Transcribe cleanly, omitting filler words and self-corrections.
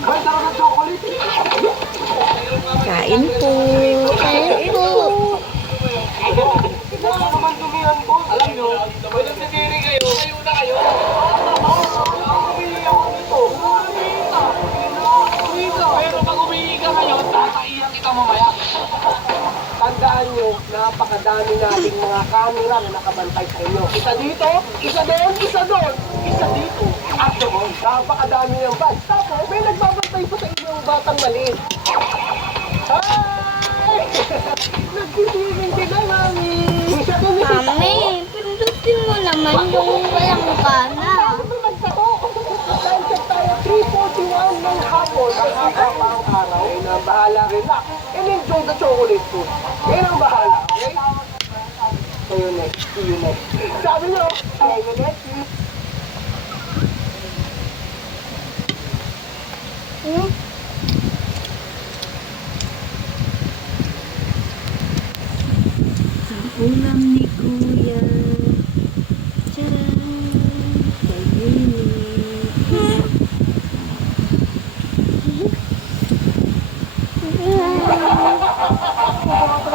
May sarap ng chocolate. Kain po. Kain po. Ito naman dumihan ko. Alam nyo, walang nadiri kayo. Kayo na kayo. Bumili ako nito. Pero pag umihi ka ngayon, tataiyan kita mamaya. Tandaan nyo, napakadami nating mga camera na nakabantay sa inyo. Isa dito, isa doon, isa doon, isa dito, at doon. Napakadami ng bag. Tapos, may nagbabantay po sa inyong batang maliit. Hi! Nagtitiring din na, Mami! Mami, pindutin mo naman yung walang kana. Dahil check tayo, 3:41 ng hapon. Ang haba pa ang araw. Ngayon ang bahala, relax. And enjoy the chocolate food. Ngayon ang bahala, okay? See you next. See you next. Sabi nyo, see you next. Ulam ni